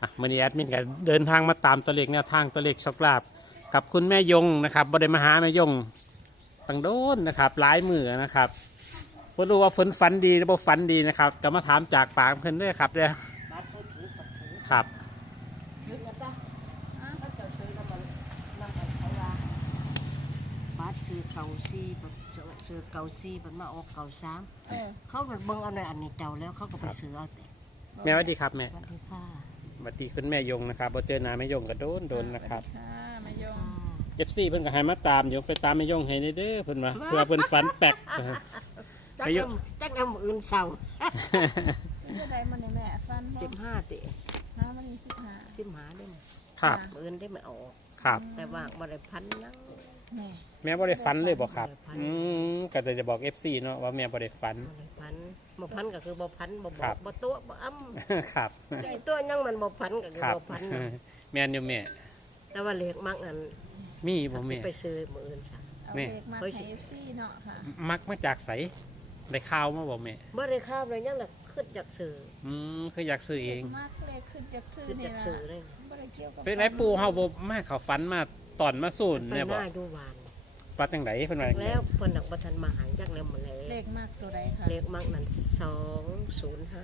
มื้อนี้แอดมินก็เดินทางมาตามตัวเลขแนวทางตัวเลขโชคลาภกับคุณแม่ยงนะครับบ่ได้มาหาแม่ยงตั้งโดนนะครับหลายมื้อนะครับบ่รู้ว่าฝันดีหรือบ่ฝันดีนะครับก็มาถามจากปากเพิ่นเด้อครับเด้อบัตรเขาถือกับถือครับถือกันจ้ะเขาจะซื้อแล้วมันนั่งเขาว่าบัตรซื้อเก่าซีแบบซื้อเก่าซีมันมาออกเก่าสามเขาไปเบิ่งเอาในอันนี้เจ้าแล้วเขาก็ไปซื้อเอาแต่แม่สวัสดีครับแม่วันที่ค่าสวัสดีคุณแม่ยงนะครับบ่เจอหน้าแม่ยงก็โดนนะครับค่ะแม่ยง FC เพิ่นก็ให้มาตามเดี๋ยวไปตามแม่ยงให้เด้อเพิ่นว่าเพื่อเพิ่นฝันแปลกนะฮะจักอายุจักน้ำอื่นเศร้าเมื่อใดมันในแม่ฟันบ่ 15ติห้ามันมี15 15ได้มั้ยครับอื่นได้ไม่ออกครับแต่ว่าบ่ได้พันนั่งแม่แม่บ่ได้ฝันเลยบ่ครับบ่ได้ฝันก็จะบอก FC เนาะว่าแม่บ่ได้ฝันบ่ได้พันบ่พันก็คือบ่พันบ่บครัอบ กบ่ตัวบ่อ้ำครับไอ้ตัวยังมันบ่พันก็คือครับบ่พันนะแม่นอยู่แม่แต่ว่าเลขมักนั่นมีบ่แม่ไปซื้อมื้ออื่นซะเอาแม่เลขมาเฮ้ยให้ FC เนาะค่ะมักมาจากไสได้ข่าวมาบ่แม่บ่ได้ข้ามเลยยังล่ะขึ้นจากซื้อคืออยากซื้อเองมากเลขขึ้นจากชื่อขึ้นนี่จากล่ะซื้อเลยบ่ได้เกี่ยวกับเป็นไรปู่เฮาบ่มาเข้าฝันมาตอนมาสูนไปเนี่ยหบ่น้าอยู่หวานว่าจังไดเพิ่นว่าจังใดแล้วเพิ่นน่ะบ่ทันมาหาจักแล้วหมดแล้วเลขมากตัวใดค่ะเลขมักนั่น205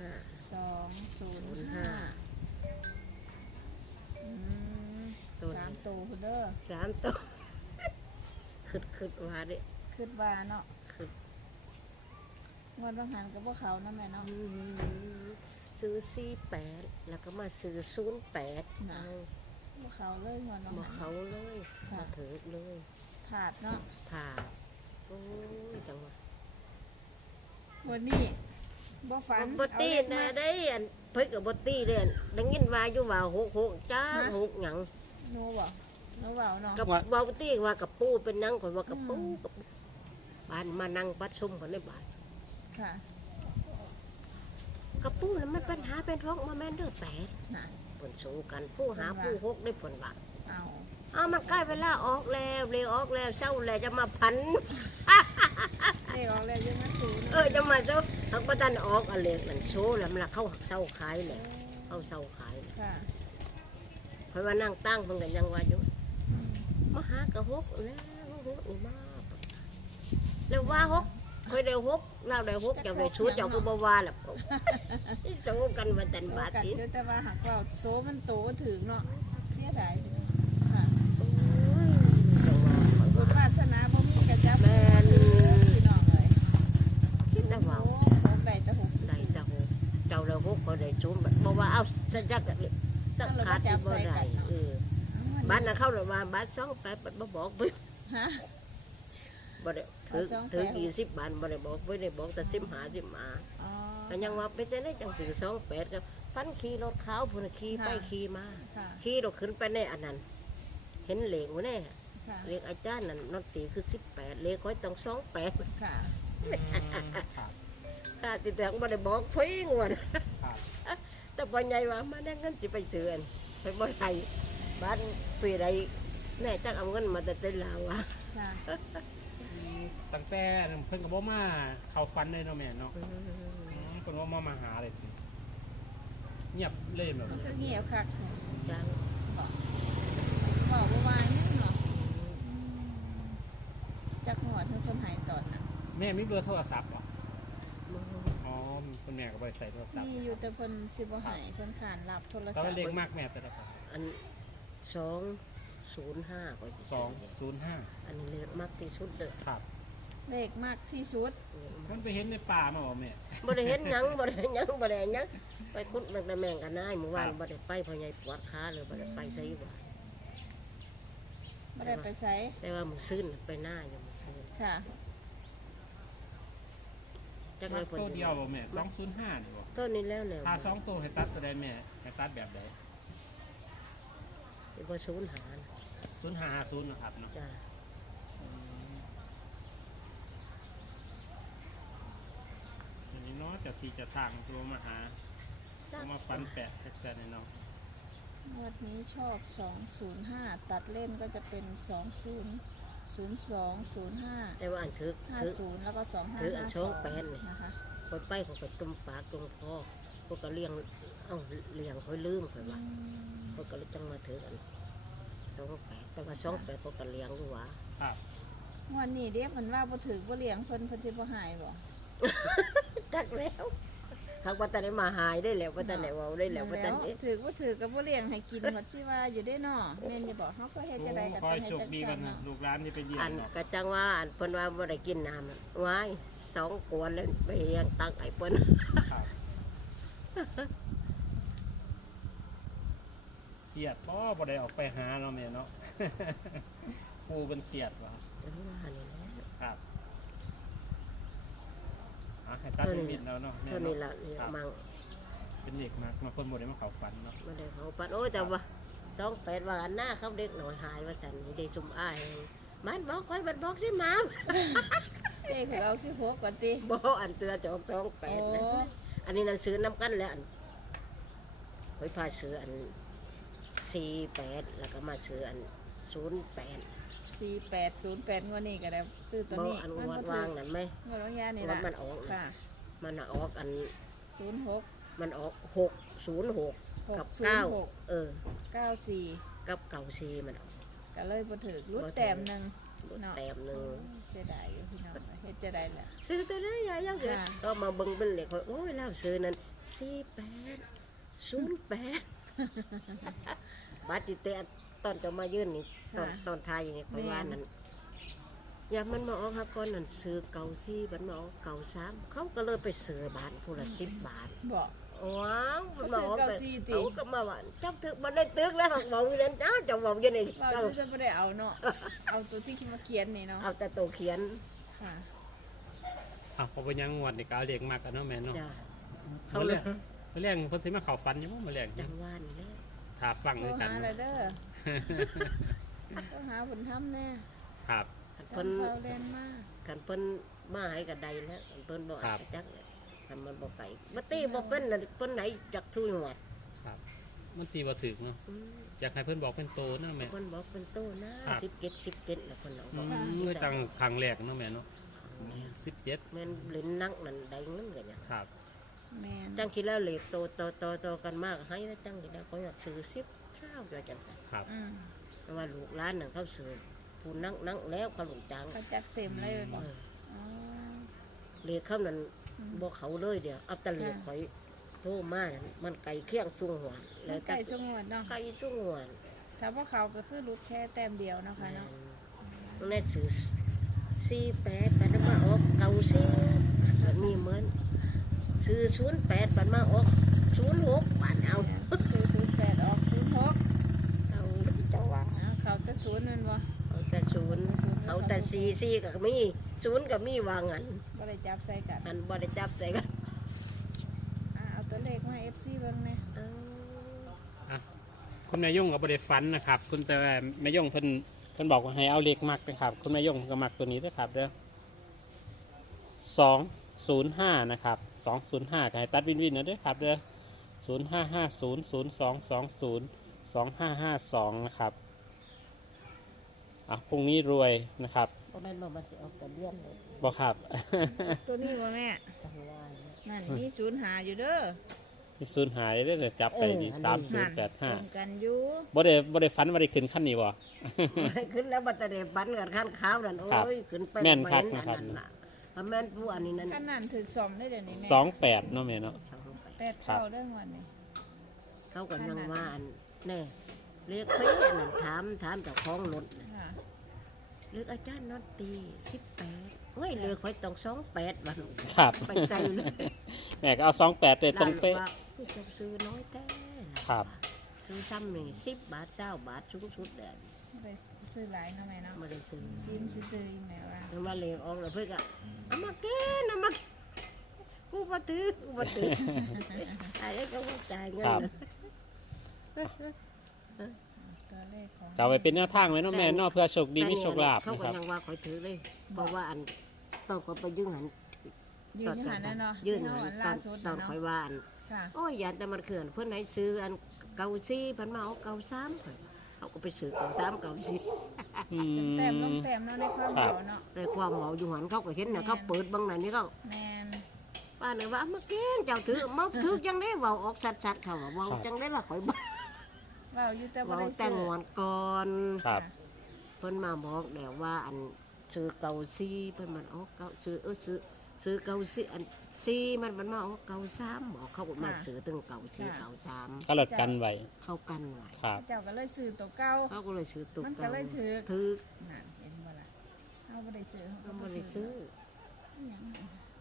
205อืมตัวสามนี้ตัวพุ่นเด้อ 3ตัวขึ้นว่าเด้คิดว่าเนาะขึ้นงวดบางหันก็บ่เขานะแม่เนาะซื้อ48แล้วก็มาซื้อ08เอาบ่เขาเลยงวดบางบ่หันเขาเลยมาถือเลยผาดเนาะผ่าโอ้ยจังหวะวันนี้บ่ฝันบ่ตี้เอาเลขนะมาได้อันเพิ่นก็บ่ตี้เด้อันได้ยินว่าอยู่ว่า66จ้า6หยังโน่บ่โน่เว้าเนาะกับเว้าตี้ว่ากับปูเป็นหยังข่อยว่ากับปูกับบ้านมานั่งประชุมกันในบ้านค่ะกับปูน่ะมันปัญหาเป็นท้องมาแม่นเด้อแปดน่ะเพิ่นสู้กันผู้หาผู้หกได้ผลว่าเอาอ้าวมันใกล้เวลาออกแล้วเร็วออกแล้วเช้าแล้วจะมาพันเลขออกแล้วยังมาศูนย์จะมาเจ้าหักบ่ทันออกอะเลขมันโซแล้วมันละเข้าเช้าขายแหละเข้าเช้าขายแหละค่ะเพราะว่านั่งตั้งเพิ่นก็ยังว่าอยู่มาหากะหกแล้วหกนี่มาแล้วว่าหกค่อยได้หกเราได้หกเจ้าได้ชุดเจ้าก็บ่ว่าแล้วเจ้ากันว่าแต่นโซบาทกัดติเยอะแต่ว่าหักเว้าโซมันโตถึงเนาะเสียดายค่ะโอ้ยจังว่าข่อยบุว่าญวาสนาบ่มีกระจับแม่นพี่น้องเอ้ยคิดแต่ว่าโอ้โหได้แต่หกได้แต่หกเจ้าได้หกก็ได้ชุดบ่ว่าเอาสักจักตักขาดที่บ่ได้บ้านนั้นเข้าเลยว่าบ้าน2 8บ่บอกเพิ่นฮะบ่ได้ถือ20 บาทบ่ได้บอกบ่ได้บอกแต่15 15 อ๋อก็ยังว่าเป็นจังได๋จังซื้อ28ก็ฟันขี่รถขาวพุ่นน่ะขี่ไปขี่มาค่ะขี่รถขึ้นไปในอันนั้นเห็นเหล็กบ่แน่ค่ะเลขอาจารย์นั่นนอตีคือ18เลขค่อยต้อง28 ค่ะถ้าสิแตงบ่ได้บอกเพิ่งว่าครับแต่บ่ใหญ่ว่ามาได้เงินสิไปซื้ออันไปบ่ได้บ้านปีใดแม่จักเอาเงินมาแต่ลาวอะค่ะตั้งแต่เพิ่นก็บ่มาเข้าฝันเลยเนาะแม่เนาะเพิ่นว่ามาหาเลยเงียบเลยแบบมันก็เงียบคักจังบอกว่าว่าหยังเนาะจักหัวเธอคนหายตอนน่ะแม่มีเบอร์โทรศัพท์เหรออ๋อคุณแม่ก็บ่ได้ใส่โทรศัพท์มีอยู่แต่เพิ่นสิบ่ให้เพิ่นขานรับโทรแต่ศัพว่าท์เลขมากแม่แต่ละครับอัน205ก็สิซื้อ 205 อันนี้เลขมักที่สุดเด้อครับเลขมากที่สุดมันไปเห็นในป่ามาบ่แม่บ่ได้เห็นหยังบ่ได้เห็นหยังบ่ได้เห็นหยังไปคุดมันแต่แม่งกันนายเมื่อวานบ่ได้ไปเพราะใหญ่ปวดขาเลยบ่ได้ไปไสว่าบ่ได้ไปไสแต่ว่ามื้อซื่นไปหน้าอยู่มื้อซื่นค่ะจักมาเลยเพิ่นตัวเดียวบ่แม่205นี่บ่ต้นนี้แล้วแนวถ้า2ตัวให้ตัดตัวใดแม่ให้ตัดแบบใดบ่สูญหา 0550นะครับเนาะจ้าอันนี้เนาะเจ้าที่เจะทางตัวมาหาจ้าตัวมาฟันแปะแต่ในเนาะงวดนี้ชอบ205ตัดเล่นก็จะเป็น200205 แต่ว่าอันถึก 50แล้วก็ถืออันช่องแปดนี่ 2552นะคะคนไปเขาก็จุ่มปากจุ่มคอเขาก็เลี้ยงเอ้าเลี้ยงค่อยลืมค่อยว่าเพิ่นก็เลยจังมาถือกัน28แต่ว่า28เพิ่นก็เลี้ยงอยู่ว่าครับวันนี้เด็กมันว่าบ่ถือบ่เลี้ยงเพิ่นสิบ่หายบ่จักแล้วหากว่าแต่ได้มาหายได้แล้วว่าแต่ไหนเว้าได้แล้วว่าแต่นี้ถือบ่ถือก็บ่เลี้ยงให้กินว่าสิว่าอยู่ได้เนาะแม่นอยู่บ่เฮาก็เฮ็ดจังได๋ก็คต้ออย งให้โชคจังดีซั่กัน นเนาะลูกร้านนี่ไปเยี่ยมอันเนาะก็จังว่าอันเพิ่นว่าบ่ได้กินน้ำว้าย2 กวนแล้วไปเลี้ยงตักไอ้เพิ่นครับเครียดบ่ได้ออกไปหาเนาะแม่เนาะ ครูเป็นเครียดว่ะว่านี่แหละครับให้ตัดเป็นมิดแล้วเนาะแม่เท่านี้เนาะละนี่ครับมั่งเป็นเด็กมากมาคนบ่ได้มาเข้าฝันเนาะบ่ได้เขาปัดโอ้ยแต่ว่า28ว่าอันหน้าเขาเด็กหน่อยหายว่าซั่นนี่ได้ซุ่มอ้ายมันบอกค่อยมันบอกสิหมาเด็กของเรา16ก่อนติบ่อันเตือจะออกโอ้ 28นะอันนี้นั่นซื้อน้ำกันแล้วอันค่อยพาซื้ออัน48แล้วก็มาซื้ออัน08 4808งวดนี้ก็ได้ซื้อตัวบ่นี้อันมันวับ่ดถูวางกนั่นไหมงวดบางยานี่วัล่ะดมันออกค่ะมันน่ะออกอัน 06 มันออก606กับ9 94 กับ94มันออกก็เลยบ่ถูกรุดแต้มหนึงแต้มหนึงเสียดายอยู่พี่น้องเฮ็ดจะได้ล่ะซื้อแต่ได้ยายยังเกิดค่ะก็มาเบิ่งเป็นเลขโอ้ยแล้วซื้อนั้น48 บาทติเตะตอนจะมายื่นนี่ตอนทายอย่างนี้เพราะว่านั้นอย่ามันมาออกครับก่อนนั่นซื้อ94มันมาออก93เขาก็เลยไปซื้อบาทผู้ละ10 บาทบ่ว้าวมันมาออกเขาซื้อ94ติเขาก็มาว่าเจ้าถึกมันได้ตึกแล้วหักเบาอยู่นั่นจ้าเจ้าเบาอยู่นี่ว่าจะบ่ได้เอาเนาะ เอาตัวที่มาเขียนนี่เนาะเอาแต่ตัวเขียนค่ะพอไปยังงวดนี่ก็เอาเด็กมากกันเนาะแม่เนาะจ้าเขาเขาเรีเลย ยเรื่องเพิ่นสิมาเข้าฝันอยู่บ่มาแรงจังหวะนี่แหละถ้าฟังโทรด้วยกันหาเลยเด้อต้องหาผลทำแน่ครับเพิ่นเฝ้าเล่นมากกันเพิ่นมาให้กับใดแล้วเพิ่นบ่ครัอาบจจะจักเลยทำมันบ่ไปบ่ตีบ่เป็นน่ะเพิ่นไหนจักทุยหวดครับมันตีบ่ถึกเนาะอืมอยากให้เพิ่นบอกเป็นโตนะแม่เพิ่นบอกเป็นโตนะครับ 17แล้วเพิ่นเอาอืบอกมเมื่อจังครั้งแรกเนาะแม่เนาะ17 แม่นเล่นนักนั่นได้เงินกันหยังครับแม่นจังคิดแล้วเลขโตกันมากให้แล้วจังคิดแล้วเขาอยากซื้อ10เช้าอยู่จังซั่นครับอืมเพราะว่าลูกหลานนั่นเขาซื้อผู้นั่งแล้วเขาหลงจังเขาจัดเต็มเลยบอก อ๋อเลขเขานั่นอืมบ่เขาเลยเดียวเอาแต่เลขค่ะข่อยโทรมานั่นมันไก่เคียงจุงหวนมันใกล้ช่วงงวดเนาะไก่จุงหวนถ้าว่าเขาก็คือรุดแค่แต้มเดียวเนาะค่ะเนาะมันได้ซื้อ48บัดมาออก94แบบนี้เหมือนซื้อ08บัดมาออก06บัดเอาคือ08ออก06 เอาจังหวะเขาจะศูนย์แมันบ่เอาแต่0เขาแต่44ก็มี0ก็มีว่างั้นบ่ได้จับใส่กันอันบ่ได้จับใจกันเอาตัวเลขมา FC เบิ่งแหน่คุณแม่ยงก็บ่ได้ฝันนะครับ คุณแต่ว่าแม่ยงเพิ่นบอกว่าให้เอาเลขมักนะครับ คุณแม่ยงก็มักตัวนี้ด้วยครับเด้อ205นะครับ205ก็ให้ตัดวินนะเด้อครับเด้อ05500220 2552นะครับพรุ่งนี้รวยนะครับบ่แม่นบ่มันสิออกแต่เดือนเลยบ่ครับตัวนี้บ่แม่จังหวะเนี่ยนั่นมีศูนย์หาอยู่เด้อมีสูญหายได้เลยจับไปนี่นั่นตรง 3085 กันอยู่บ่ได้ฝันว่าได้ขึ้นขั้นนี้บ่ขึ้นแล้วบัตรเดบันกันขั้นขาวนั่นโอ้ยขึ้นไปแม่นคักไปนะครับอัน่ะถ้าแม่นผู้อันนี้นั่นกันนั่นถึกสมได้เดี๋ยวนี้แม่ 28เนาะแม่เนาะ 8เข้าเด้องวดนี้เขาก็ยังว่าอันแน่เรียกไปอันนั้นถามเจ้าของรถน่ะค่ะเรียกอาจารย์นอนตี18เฮ้ยเรียกข่อยต้อง28วันครับไปใส่เลยแม่ก็เอา28เลยตรงเป๊ะร้านบอกว่าผู้ชมซื้อน้อยแต่ครับซื้อซ้ำนี่10 บาท20 บาทสูงสุดเด้อบ่ได้ซื้อหลายเนาะแม่เนาะไม่ได้ซื้อซิมซื้อๆอีแม่ว่าแล้วมาเรียกออกแล้วเพื่อนก็เอามากินเอามากินกูบ่ถืออะไรก็ว่าจ่ายเงินครับตัวเลขของจะเอาไปเป็นแนวทางไว้เนาะแม่เนาะเพื่อโชคดีมีโชคลาภเขานะก็ครับยังว่าคอยถือเลย เพราะว่าอันต้องก็ไปยื่นหันยืนอยู่หันนั่นเนาะยื่นที่หันเฮาอันล่าสุดตอนน่ะคอยเนาะว่าอันค่ะโอ้ยยันแต่มันเขื่อนเพื่อนไหนซื้ออันเก่าซี่พันมาเอาเก่าซ้ำข้อยว่าเขาก็ไปซื้อเก่าซ้ำเก่าซี่อืมแต้มลงแต้มเนาะในความครับเก่าเนาะในความเหมาอยู่หันเขาก็เห็นนะเขาเปิดบางไหนนี่เขาแม่นป้าป้าเนี่ยว่ามาเก่งเจ้าถือมาถือจังได้เว้าออกชัดๆเขาว่าเว้าจังได้ล่ะข่อยบ่เราอยู่แต่บ่เว้าได้แต่ซื้งอวนก่อนครับเพิ่นมาบอกแล้วว่าอันซื้อเก่าซีเพิ่นมันออกเก่าซื้อเก่าซีอันซีมันมาออกเก่า3บอกเขามาซื้อตึงเก่าซีเก่า3 ก็หลดกันไว้เข้ากันไว้ครับเจ้าก็เลยซื้อตัวเก่าเขาก็เลยซื้อตุกมันก็เก่าเลยถือถือนั่นเห็นบ่ล่ะเฮาบ่ได้ซื้อเขาบ่ได้ซื้อหยัง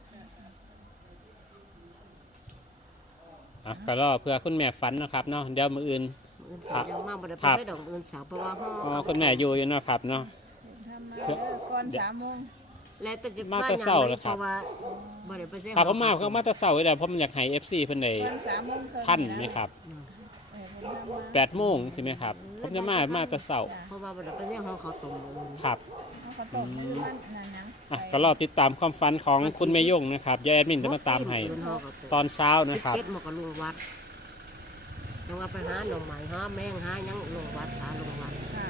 อ่ะก็รอเพื่อคุณแม่ฝันนะครับเนาะเดี๋ยวมื้ออื่นมื้ออื่นสาวยังมาบ่ได้ไปครับใช้ดอกมื้ออื่นสาวเพราะว่าเฮาอ๋อคุณแม่อยู่เนาะครับเนาะทำมาเด้อก่อน3 โมงแล้วแต่จะมาแต่เช้าแล้วเพครับราะว่าบ่ได้ไปใช้ครับผมมาแต่เช้าเลยแหละผมอยากให้ FC เพิ่นได้ก่อน3 โมงครึ่งท่านไหมครับเออเพิ่นทำมา 8 โมงใช่ไหมครับ ผมจะมาแต่เช้าเพราะว่าบ่ได้ไปใช้เฮาเขาต้มมื้ออื่นครับเขาก็ตกมือมันนั่นหยังอ่ะก็รอติดตามความฝันของคุณแม่ยงนะครับยายแอดมินจะมาตามให้มื้ออื่นเฮาก็ต้มตอนเช้านะครับ 17โมงก็ลงวัดลงว่าไปหาหน่อไม้หาแมงหาหยังลงวัดหาลงวัดค่ะ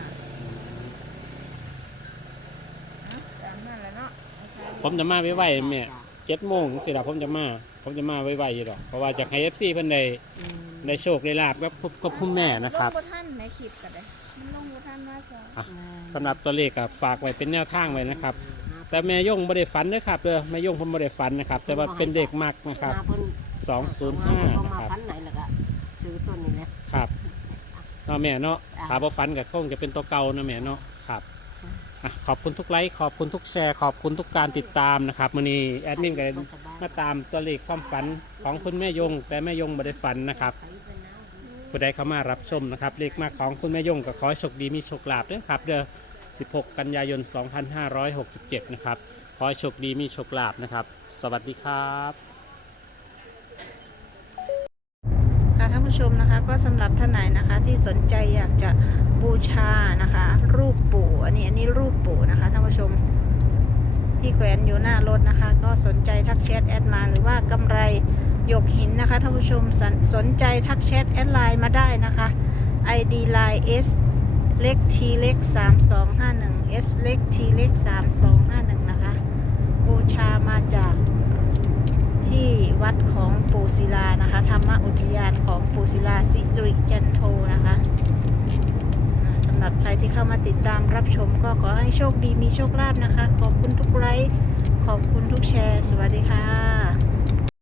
ตามนั่นแหละเนาะผมจะมาไวๆแม่7 โมงสิล่ะผมจะมาไวๆอยู่ดอกเพราะว่าอยากให้ FC เพิ่นได้โชคได้ลาบกับคุณแม่นะครับลงบ่ทันในคลิปก็ได้มันลงบ่ทันมาซะอ่ะ สำหรับตัวเลขก็ฝากไว้เป็นแนวทางไว้นะครับ แต่แม่ยงบ่ได้ฝันนะครับเด้อแม่ยงผมบ่ได้ฝันนะครับ แต่ว่าเป็นเด็กมักนะครับหาเพิ่น 205 เขานะมาครับพันไหนล่ะก็ซื้อต้นนี้แหละครับเนาะแม่เนาะจ้ะถ้าบ่ฝันก็คงจะเป็นตัวเก่านะแม่เนาะครับอ่ะขอบคุณทุกไลค์ขอบคุณทุกแชร์ขอบคุณทุกการติดตามนะครับมื้อนี้แอดมินก็มาตามตัวเลขความฝันของคุณแม่ยง แต่แม่ยงบ่ได้ฝันนะครับ ผู้ใดเข้ามารับชมนะครับเลขมากของคุณแม่ยงก็ขอให้โชคดีมีโชคลาภด้วยครับเด้อ16 กันยายน 2567 นะครับ ขอให้โชคดีมีโชคลาภนะครับ สวัสดีครับค่ะท่านผู้ชมนะคะก็สำหรับท่านไหนนะคะที่สนใจอยากจะบูชานะคะ รูปปู่อันนี้รูปปู่นะคะท่านผู้ชมที่แขวนอยู่หน้ารถนะคะ ก็สนใจทักแชทแอดมาหรือว่ากำไรหยกหินนะคะท่านผู้ชมสนใจทักแชทแอดไลน์มาได้นะคะ ID line S เล็ก T เล็ก3251 S เล็ก T เล็ก3251นะคะบูชามาจากที่วัดของปู่ศิลานะคะธรรมอุทยานของปู่ศิลาสิริจันโทนะคะสำหรับใครที่เข้ามาติดตามรับชมก็ขอให้โชคดีมีโชคลาภนะคะ ขอบคุณทุกไลค์ขอบคุณทุกแชร์ สวัสดีค่ะ